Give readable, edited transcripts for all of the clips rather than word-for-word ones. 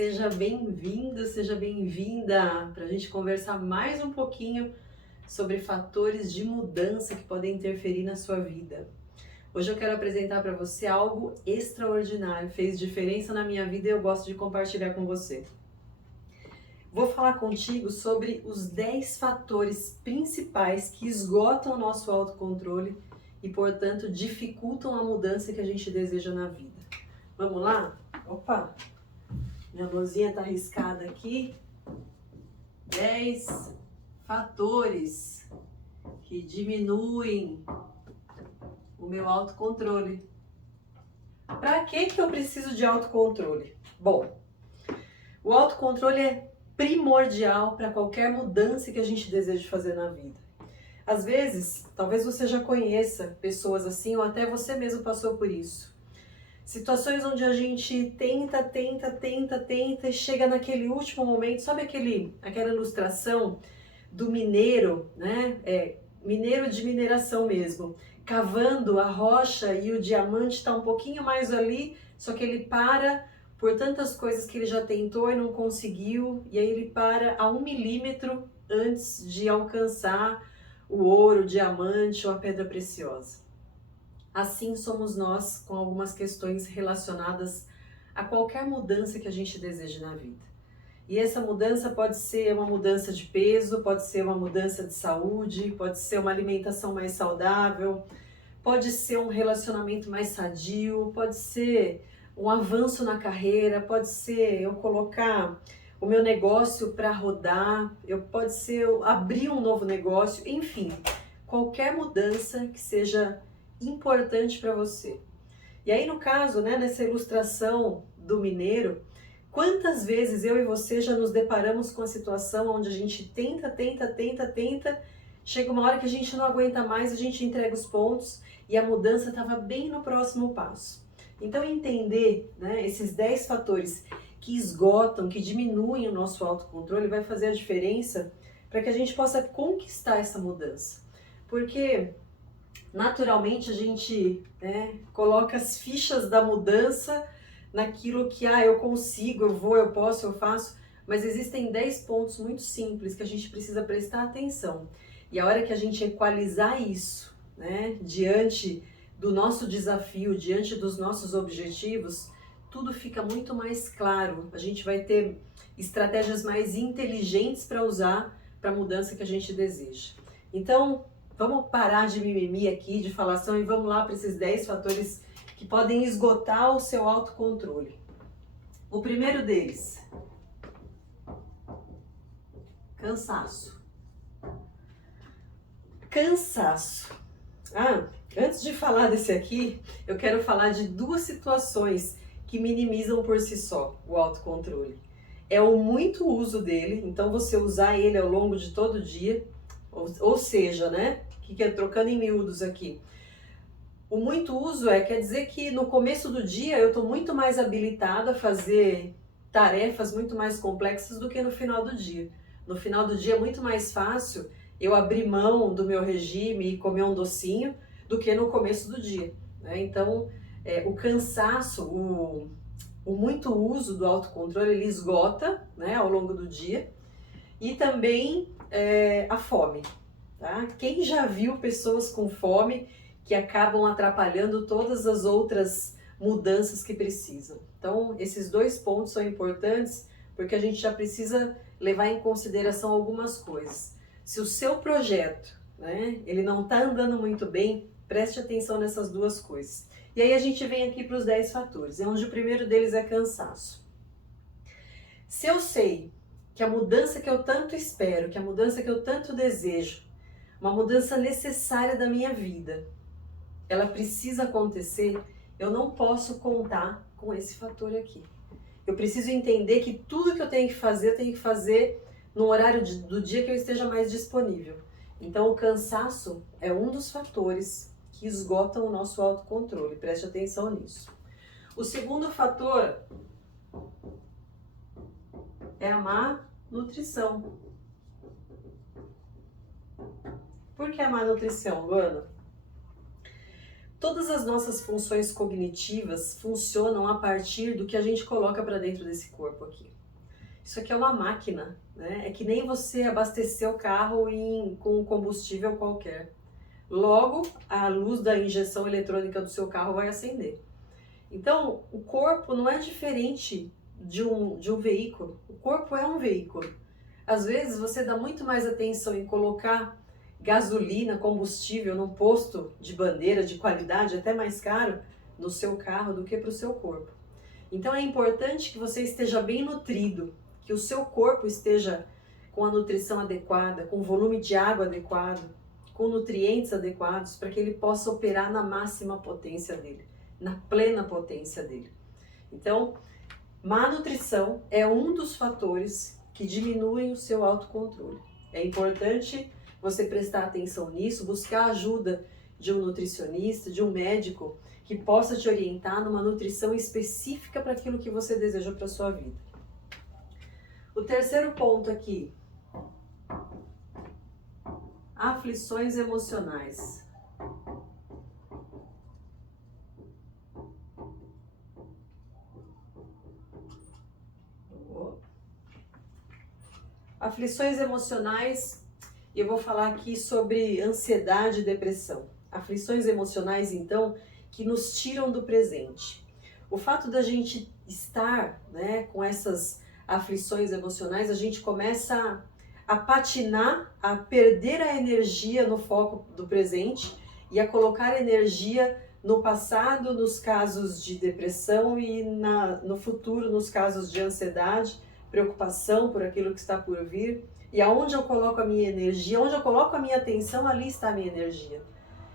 Seja bem-vindo, seja bem-vinda para a gente conversar mais um pouquinho sobre fatores de mudança que podem interferir na sua vida. Hoje eu quero apresentar para você algo extraordinário, fez diferença na minha vida e eu gosto de compartilhar com você. Vou falar contigo sobre os 10 fatores principais que esgotam o nosso autocontrole e, portanto, dificultam a mudança que a gente deseja na vida. Vamos lá? Opa! Minha luzinha tá riscada aqui. 10 fatores que diminuem o meu autocontrole. Para que eu preciso de autocontrole? Bom, o autocontrole é primordial para qualquer mudança que a gente deseja fazer na vida. Às vezes, talvez você já conheça pessoas assim ou até você mesmo passou por isso. Situações onde a gente tenta e chega naquele último momento, sabe aquela ilustração do mineiro, né? Mineiro de mineração mesmo, cavando a rocha e o diamante está um pouquinho mais ali, só que ele para por tantas coisas que ele já tentou e não conseguiu, e aí ele para a 1 milímetro antes de alcançar o ouro, o diamante ou a pedra preciosa. Assim somos nós com algumas questões relacionadas a qualquer mudança que a gente deseje na vida. E essa mudança pode ser uma mudança de peso, pode ser uma mudança de saúde, pode ser uma alimentação mais saudável, pode ser um relacionamento mais sadio, pode ser um avanço na carreira, pode ser eu colocar o meu negócio para rodar, pode ser eu abrir um novo negócio, enfim, qualquer mudança que seja importante para você. E aí no caso, né, nessa ilustração do mineiro, quantas vezes eu e você já nos deparamos com a situação onde a gente tenta, chega uma hora que a gente não aguenta mais, a gente entrega os pontos e a mudança estava bem no próximo passo. Então entender, né, esses 10 fatores que esgotam, que diminuem o nosso autocontrole vai fazer a diferença para que a gente possa conquistar essa mudança. Porque naturalmente a gente, né, coloca as fichas da mudança naquilo que eu consigo, eu vou, eu posso, eu faço, mas existem 10 pontos muito simples que a gente precisa prestar atenção. E a hora que a gente equalizar isso, né, diante do nosso desafio, diante dos nossos objetivos, tudo fica muito mais claro. A gente vai ter estratégias mais inteligentes para usar para a mudança que a gente deseja. Então, vamos parar de mimimi aqui, de falação e vamos lá para esses 10 fatores que podem esgotar o seu autocontrole. O primeiro deles, cansaço. Cansaço. Antes de falar desse aqui, eu quero falar de duas situações que minimizam por si só o autocontrole. É o muito uso dele, então você usar ele ao longo de todo o dia, ou seja, né, que é trocando em miúdos aqui. O muito uso quer dizer que no começo do dia eu estou muito mais habilitada a fazer tarefas muito mais complexas do que no final do dia. No final do dia é muito mais fácil eu abrir mão do meu regime e comer um docinho do que no começo do dia, né? Então, o cansaço, o muito uso do autocontrole, ele esgota, né, ao longo do dia. E também a fome. Tá? Quem já viu pessoas com fome que acabam atrapalhando todas as outras mudanças que precisam? Então, esses 2 pontos são importantes porque a gente já precisa levar em consideração algumas coisas. Se o seu projeto, né, ele não está andando muito bem, preste atenção nessas 2 coisas. E aí a gente vem aqui para os 10 fatores, onde o primeiro deles é cansaço. Se eu sei que a mudança que eu tanto espero, que a mudança que eu tanto desejo, uma mudança necessária da minha vida, ela precisa acontecer, eu não posso contar com esse fator aqui. Eu preciso entender que tudo que eu tenho que fazer no horário do dia que eu esteja mais disponível. Então o cansaço é um dos fatores que esgotam o nosso autocontrole, preste atenção nisso. O segundo fator é a má nutrição. Por que a má nutrição, Luana? Todas as nossas funções cognitivas funcionam a partir do que a gente coloca para dentro desse corpo aqui. Isso aqui é uma máquina, né? É que nem você abastecer o carro com um combustível qualquer. Logo, a luz da injeção eletrônica do seu carro vai acender. Então, o corpo não é diferente de um veículo. O corpo é um veículo. Às vezes, você dá muito mais atenção em colocar gasolina, combustível num posto de bandeira de qualidade, até mais caro, no seu carro do que para o seu corpo. Então, é importante que você esteja bem nutrido, que o seu corpo esteja com a nutrição adequada, com o volume de água adequado, com nutrientes adequados, para que ele possa operar na máxima potência dele, na plena potência dele. Então, má nutrição é um dos fatores que diminuem o seu autocontrole. É importante você prestar atenção nisso, buscar a ajuda de um nutricionista, de um médico que possa te orientar numa nutrição específica para aquilo que você deseja para a sua vida. O terceiro ponto aqui, aflições emocionais. Aflições emocionais, eu vou falar aqui sobre ansiedade e depressão. Aflições emocionais, então, que nos tiram do presente. O fato da gente estar, né, com essas aflições emocionais, a gente começa a patinar, a perder a energia no foco do presente e a colocar energia no passado, nos casos de depressão e no futuro, nos casos de ansiedade, preocupação por aquilo que está por vir. E aonde eu coloco a minha energia, onde eu coloco a minha atenção, ali está a minha energia.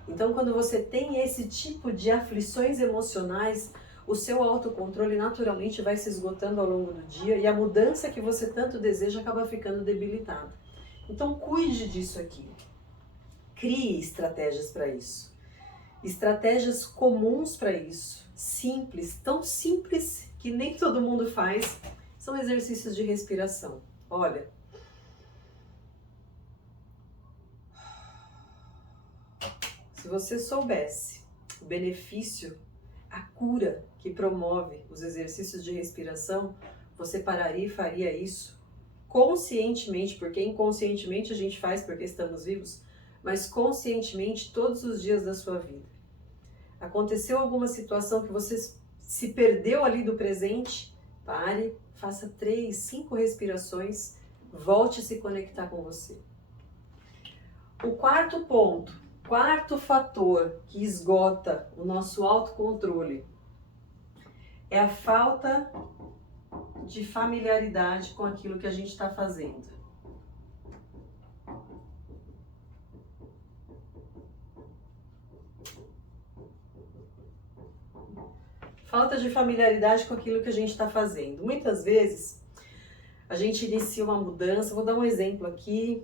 Então, quando você tem esse tipo de aflições emocionais, o seu autocontrole naturalmente vai se esgotando ao longo do dia e a mudança que você tanto deseja acaba ficando debilitada. Então, cuide disso aqui. Crie estratégias para isso. Estratégias comuns para isso. Simples, tão simples que nem todo mundo faz, são exercícios de respiração. Olha, se você soubesse o benefício, a cura que promove os exercícios de respiração, você pararia e faria isso conscientemente, porque inconscientemente a gente faz porque estamos vivos, mas conscientemente todos os dias da sua vida. Aconteceu alguma situação que você se perdeu ali do presente? Pare, faça 3, 5 respirações, volte a se conectar com você. O quarto ponto, quarto fator que esgota o nosso autocontrole é a falta de familiaridade com aquilo que a gente está fazendo. Falta de familiaridade com aquilo que a gente está fazendo. Muitas vezes a gente inicia uma mudança, vou dar um exemplo aqui,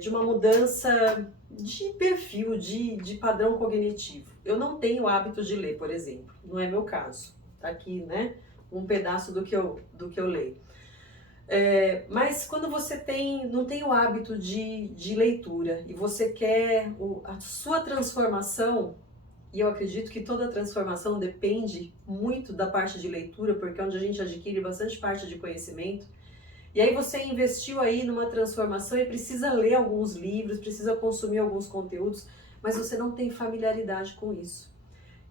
de uma mudança de perfil, de padrão cognitivo. Eu não tenho hábito de ler, por exemplo, não é meu caso. Tá aqui, né, um pedaço do que eu leio. Mas quando você não tem o hábito de leitura e você quer a sua transformação, e eu acredito que toda transformação depende muito da parte de leitura, porque é onde a gente adquire bastante parte de conhecimento. E aí você investiu aí numa transformação e precisa ler alguns livros, precisa consumir alguns conteúdos, mas você não tem familiaridade com isso.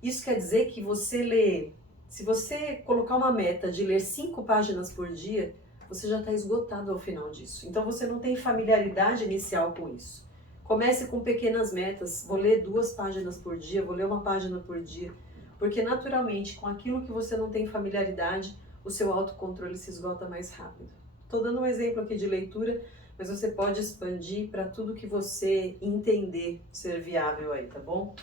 Isso quer dizer que você lê, se você colocar uma meta de ler 5 páginas por dia, você já está esgotado ao final disso. Então você não tem familiaridade inicial com isso. Comece com pequenas metas, vou ler 2 páginas por dia, vou ler 1 página por dia, porque naturalmente com aquilo que você não tem familiaridade, o seu autocontrole se esgota mais rápido. Estou dando um exemplo aqui de leitura, mas você pode expandir para tudo que você entender ser viável aí, tá bom?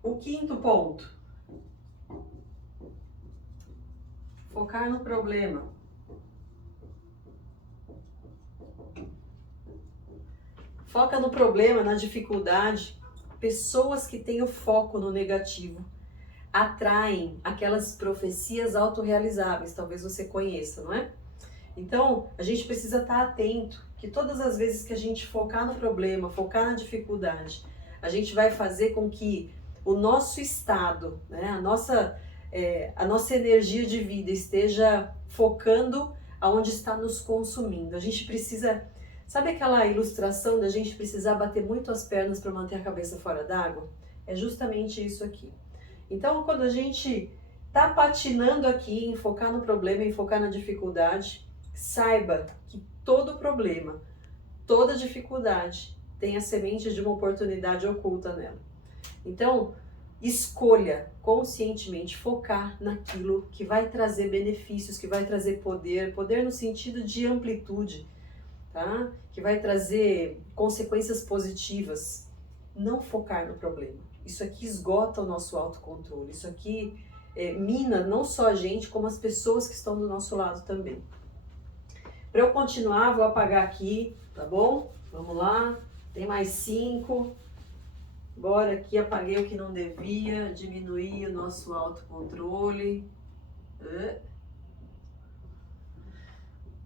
O quinto ponto. Focar no problema. Foca no problema, na dificuldade. Pessoas que têm o foco no negativo atraem aquelas profecias autorrealizáveis, talvez você conheça, não é? Então, a gente precisa estar atento que todas as vezes que a gente focar no problema, focar na dificuldade, a gente vai fazer com que o nosso estado, né, a nossa energia de vida esteja focando aonde está nos consumindo. A gente precisa, sabe aquela ilustração da gente precisar bater muito as pernas para manter a cabeça fora d'água? É justamente isso aqui. Então, quando a gente está patinando aqui em focar no problema, em focar na dificuldade, saiba que todo problema, toda dificuldade tem a semente de uma oportunidade oculta nela. Então, escolha conscientemente focar naquilo que vai trazer benefícios, que vai trazer poder, poder no sentido de amplitude, tá? Que vai trazer consequências positivas. Não focar no problema. Isso aqui esgota o nosso autocontrole, isso aqui mina não só a gente, como as pessoas que estão do nosso lado também. Para eu continuar, vou apagar aqui, tá bom? Vamos lá, tem mais 5. Bora aqui, apaguei o que não devia, diminuir o nosso autocontrole.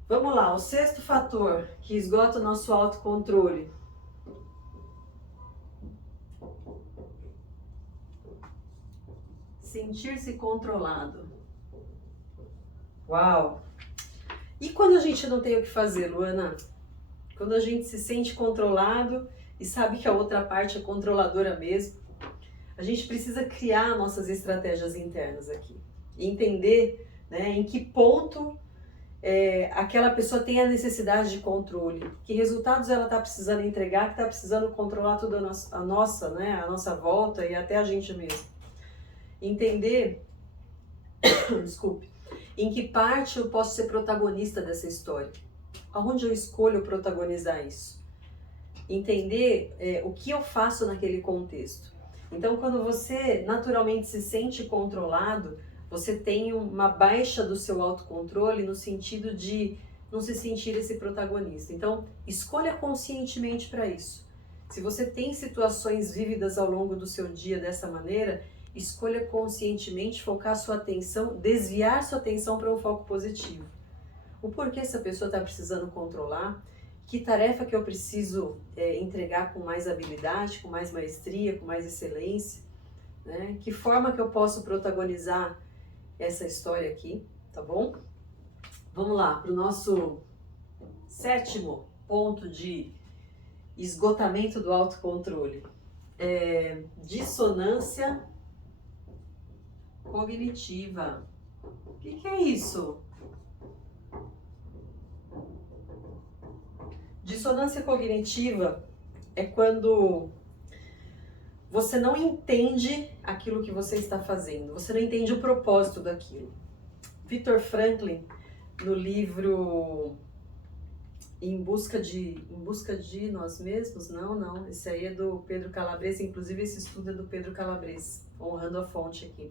Vamos lá, o 6º fator que esgota o nosso autocontrole. Sentir-se controlado. Uau! E quando a gente não tem o que fazer, Luana? Quando a gente se sente controlado e sabe que a outra parte é controladora mesmo, a gente precisa criar nossas estratégias internas aqui. E entender, né, em que ponto aquela pessoa tem a necessidade de controle, que resultados ela está precisando entregar, que está precisando controlar tudo a nossa volta e até a gente mesmo. Entender, desculpe, em que parte eu posso ser protagonista dessa história, aonde eu escolho protagonizar isso, entender o que eu faço naquele contexto. Então, quando você naturalmente se sente controlado, você tem uma baixa do seu autocontrole no sentido de não se sentir esse protagonista. Então, escolha conscientemente para isso. Se você tem situações vívidas ao longo do seu dia dessa maneira, escolha conscientemente focar sua atenção, desviar sua atenção para um foco positivo. O porquê essa pessoa está precisando controlar, que tarefa que eu preciso entregar com mais habilidade, com mais maestria, com mais excelência, né? Que forma que eu posso protagonizar essa história aqui, tá bom? Vamos lá, para o nosso 7º ponto de esgotamento do autocontrole. Dissonância cognitiva. O que é isso? Dissonância cognitiva é quando você não entende aquilo que você está fazendo, você não entende o propósito daquilo. Viktor Frankl, no livro Em Busca de Nós Mesmos, não, esse aí é do Pedro Calabrese, inclusive esse estudo é do Pedro Calabrese, honrando a fonte aqui.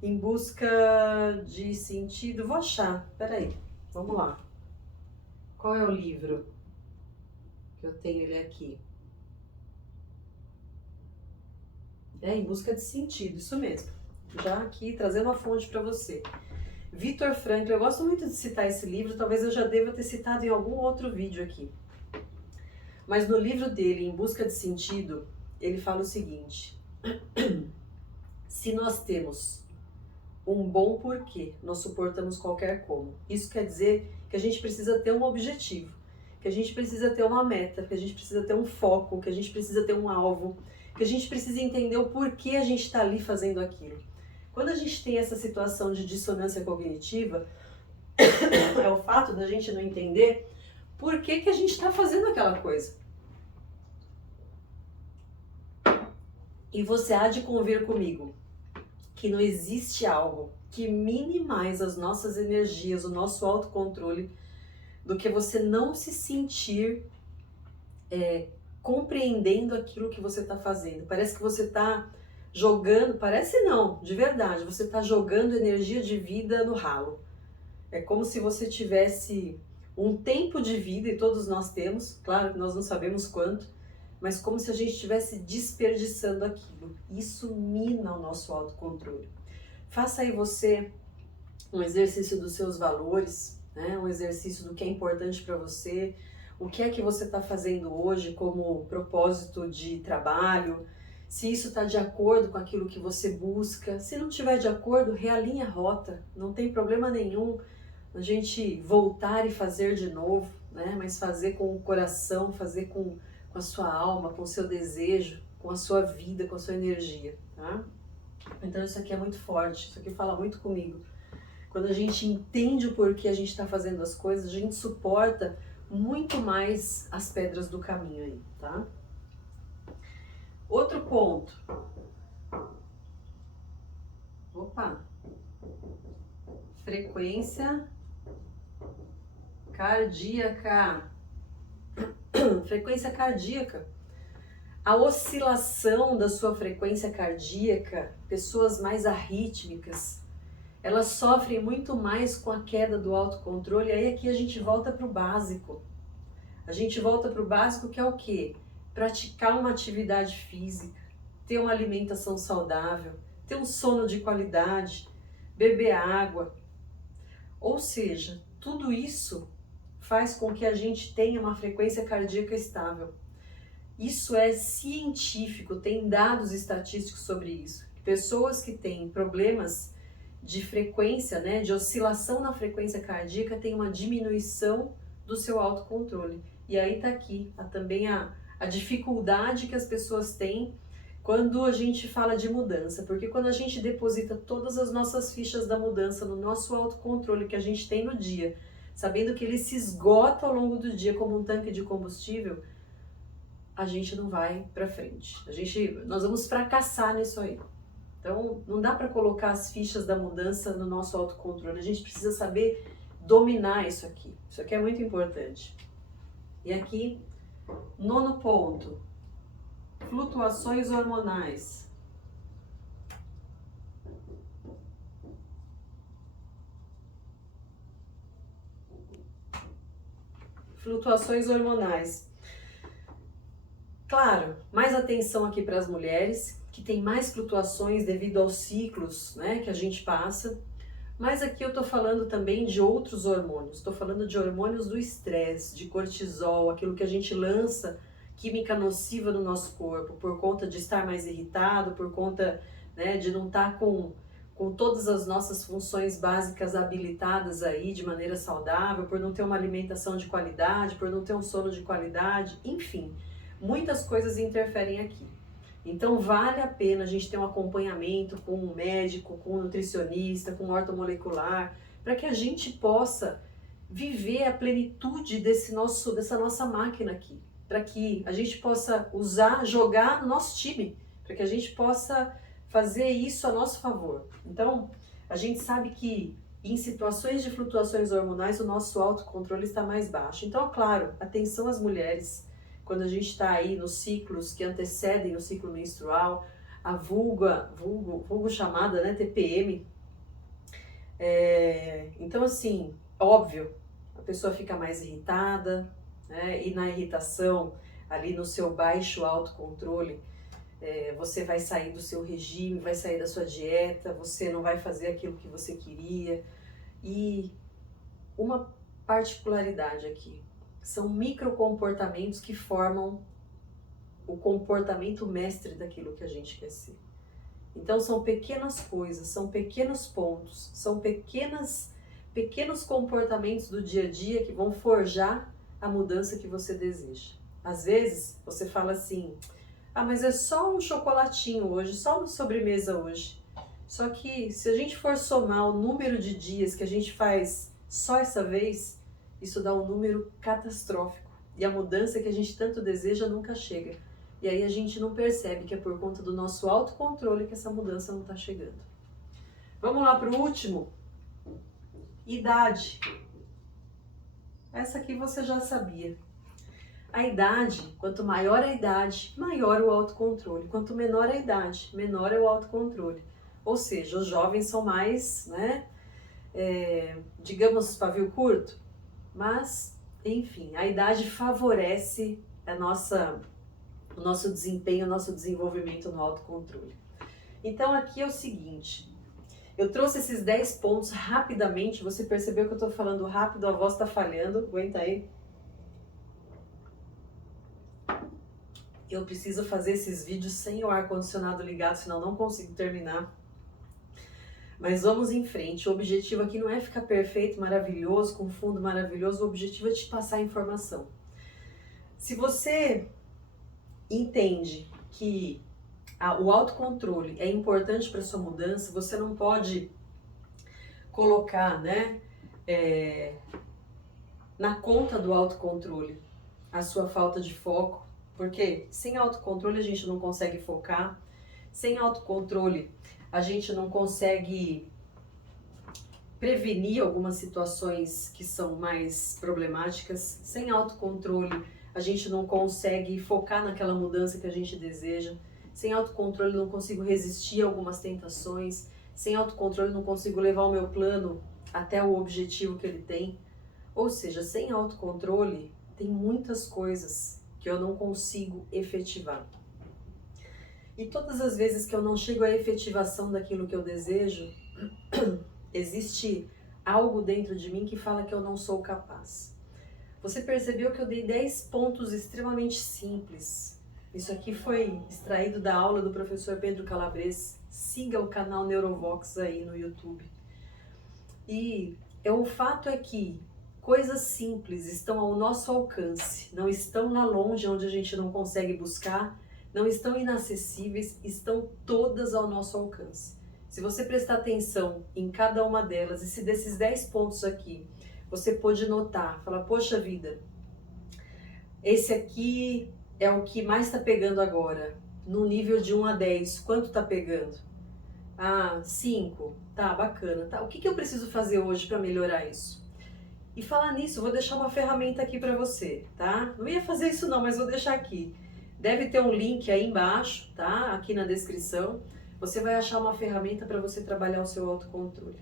Em busca de sentido, vou achar, peraí, vamos lá. Qual é o livro que eu tenho ele aqui? Em busca de sentido, isso mesmo. Já aqui trazendo a fonte para você. Viktor Frankl, eu gosto muito de citar esse livro, talvez eu já deva ter citado em algum outro vídeo aqui. Mas no livro dele, Em Busca de Sentido, ele fala o seguinte: se nós temos um bom porquê, nós suportamos qualquer como. Isso quer dizer que a gente precisa ter um objetivo, que a gente precisa ter uma meta, que a gente precisa ter um foco, que a gente precisa ter um alvo, que a gente precisa entender o porquê a gente está ali fazendo aquilo. Quando a gente tem essa situação de dissonância cognitiva, é o fato da gente não entender por que a gente está fazendo aquela coisa. E você há de convir comigo que não existe algo que mine mais as nossas energias, o nosso autocontrole, do que você não se sentir compreendendo aquilo que você está fazendo. Parece que você está jogando, parece não, de verdade, você está jogando energia de vida no ralo. É como se você tivesse um tempo de vida, e todos nós temos, claro que nós não sabemos quanto, mas como se a gente estivesse desperdiçando aquilo. Isso mina o nosso autocontrole. Faça aí você um exercício dos seus valores, né? Um exercício do que é importante para você, o que é que você está fazendo hoje como propósito de trabalho, se isso está de acordo com aquilo que você busca. Se não estiver de acordo, realinha a rota, não tem problema nenhum a gente voltar e fazer de novo, né? Mas fazer com o coração, fazer com a sua alma, com o seu desejo, com a sua vida, com a sua energia, tá? Então isso aqui é muito forte, isso aqui fala muito comigo. Quando a gente entende o porquê a gente está fazendo as coisas, a gente suporta muito mais as pedras do caminho aí, tá? Outro ponto. Opa! Frequência cardíaca. Frequência cardíaca. A oscilação da sua frequência cardíaca, pessoas mais arrítmicas, elas sofrem muito mais com a queda do autocontrole. E aí aqui a gente volta para o básico. A gente volta para o básico, que é o quê? Praticar uma atividade física, ter uma alimentação saudável, ter um sono de qualidade, beber água. Ou seja, tudo isso faz com que a gente tenha uma frequência cardíaca estável. Isso é científico, tem dados estatísticos sobre isso. Pessoas que têm problemas de frequência, né, de oscilação na frequência cardíaca, têm uma diminuição do seu autocontrole. E aí está aqui também a dificuldade que as pessoas têm quando a gente fala de mudança. Porque quando a gente deposita todas as nossas fichas da mudança no nosso autocontrole que a gente tem no dia, sabendo que ele se esgota ao longo do dia como um tanque de combustível, a gente não vai para frente. Nós vamos fracassar nisso aí. Então, não dá para colocar as fichas da mudança no nosso autocontrole. A gente precisa saber dominar isso aqui. Isso aqui é muito importante. E aqui, 9º ponto. Flutuações hormonais. Flutuações hormonais. Claro, mais atenção aqui para as mulheres, que tem mais flutuações devido aos ciclos, né, que a gente passa. Mas aqui eu estou falando também de outros hormônios. Estou falando de hormônios do estresse, de cortisol, aquilo que a gente lança, química nociva no nosso corpo, por conta de estar mais irritado, por conta, né, de não estar com todas as nossas funções básicas habilitadas aí de maneira saudável, por não ter uma alimentação de qualidade, por não ter um sono de qualidade, enfim. Muitas coisas interferem aqui. Então vale a pena a gente ter um acompanhamento com um médico, com um nutricionista, com um ortomolecular, para que a gente possa viver a plenitude dessa nossa máquina aqui, para que a gente possa jogar no nosso time, para que a gente possa fazer isso a nosso favor. Então, a gente sabe que em situações de flutuações hormonais o nosso autocontrole está mais baixo. Então, claro, atenção às mulheres, quando a gente está aí nos ciclos que antecedem o ciclo menstrual, a vulgo chamada, né, TPM. Então, assim, óbvio, a pessoa fica mais irritada, né, e na irritação, ali no seu baixo autocontrole, você vai sair do seu regime, vai sair da sua dieta, você não vai fazer aquilo que você queria. E uma particularidade aqui, são microcomportamentos que formam o comportamento mestre daquilo que a gente quer ser. Então são pequenas coisas, são pequenos pontos, são pequenos comportamentos do dia a dia que vão forjar a mudança que você deseja. Às vezes você fala assim, mas é só um chocolatinho hoje, só uma sobremesa hoje. Só que se a gente for somar o número de dias que a gente faz só essa vez, isso dá um número catastrófico. E a mudança que a gente tanto deseja nunca chega. E aí a gente não percebe que é por conta do nosso autocontrole que essa mudança não está chegando. Vamos lá para o último. Idade. Essa aqui você já sabia. A idade, quanto maior a idade, maior o autocontrole. Quanto menor a idade, menor é o autocontrole. Ou seja, os jovens são mais, né, digamos, pavio curto. Mas, enfim, a idade favorece o nosso desempenho, o nosso desenvolvimento no autocontrole. Então aqui é o seguinte, eu trouxe esses 10 pontos rapidamente, você percebeu que eu estou falando rápido, a voz está falhando, aguenta aí. Eu preciso fazer esses vídeos sem o ar-condicionado ligado, senão não consigo terminar. Mas vamos em frente. O objetivo aqui não é ficar perfeito, maravilhoso, com fundo maravilhoso. O objetivo é te passar a informação. Se você entende que o autocontrole é importante para sua mudança, você não pode colocar, né, na conta do autocontrole a sua falta de foco, porque sem autocontrole a gente não consegue focar, sem autocontrole a gente não consegue prevenir algumas situações que são mais problemáticas, sem autocontrole a gente não consegue focar naquela mudança que a gente deseja, sem autocontrole não consigo resistir a algumas tentações, sem autocontrole não consigo levar o meu plano até o objetivo que ele tem. Ou seja, sem autocontrole tem muitas coisas que eu não consigo efetivar. E todas as vezes que eu não chego à efetivação daquilo que eu desejo, existe algo dentro de mim que fala que eu não sou capaz. Você percebeu que eu dei 10 pontos extremamente simples. Isso aqui foi extraído da aula do professor Pedro Calabres. Siga o canal Neurovox aí no YouTube. E o fato é que coisas simples estão ao nosso alcance, não estão lá longe onde a gente não consegue buscar, não estão inacessíveis, estão todas ao nosso alcance. Se você prestar atenção em cada uma delas, e se desses 10 pontos aqui, você pode notar, falar, poxa vida, esse aqui é o que mais está pegando agora, no nível de 1 a 10, quanto está pegando? 5, tá, bacana, tá. O que eu preciso fazer hoje para melhorar isso? E falar nisso, eu vou deixar uma ferramenta aqui para você, tá? Não ia fazer isso não, mas vou deixar aqui. Deve ter um link aí embaixo, tá? Aqui na descrição. Você vai achar uma ferramenta para você trabalhar o seu autocontrole.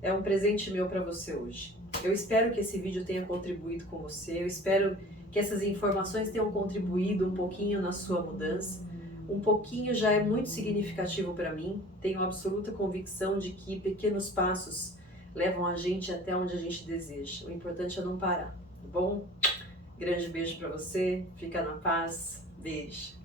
É um presente meu para você hoje. Eu espero que esse vídeo tenha contribuído com você. Eu espero que essas informações tenham contribuído um pouquinho na sua mudança. Um pouquinho já é muito significativo para mim. Tenho absoluta convicção de que pequenos passos levam a gente até onde a gente deseja. O importante é não parar, tá bom? Grande beijo para você, fica na paz, beijo.